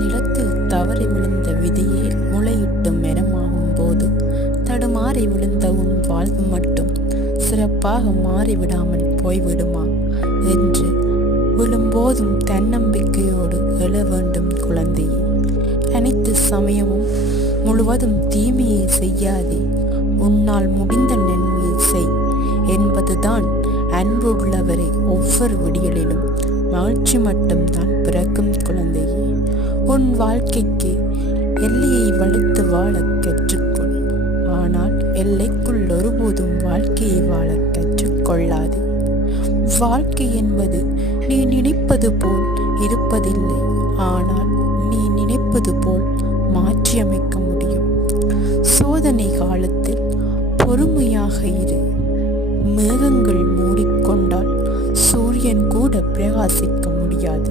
நிலத்தில் தவறி விழுந்த விதையே முளையிட்டு மரமாகும் போது தடுமாறி விழுந்த உன் வாழ்வு மட்டும் சிறப்பாக மாறிவிடாமல் போய்விடுமா என்று விழும்போதும் தன்னம்பிக்கையோடு எழ வேண்டும் குழந்தையே. அனைத்து சமயமும் முழுவதும் தீமையை செய்யாதே, உன்னால் முடிந்த நன்மையை செய் என்பதுதான் அன்பு உள்ளவரை ஒவ்வொரு விடியலிலும் மகிழ்ச்சி மட்டும்தான் பிறக்கும் குழந்தையே. உன் வாழ்க்கைக்கு எல்லையை வளர்த்து வாழ கற்றுக்கொள், ஆனால் எல்லைக்குள் ஒருபோதும் வாழ்க்கையை வாழ கற்றுக்கொள்ளாதே. வாழ்க்கை என்பது நீ நினைப்பது போல் இருப்பதில்லை, ஆனால் நீ நினைப்பது போல் மாற்றியமைக்க முடியும். சோதனை காலத்தில் பொறுமையாக இரு. மேகங்கள் மூடிக்கொண்டால் சூரியன் கூட பிரகாசிக்க முடியாது.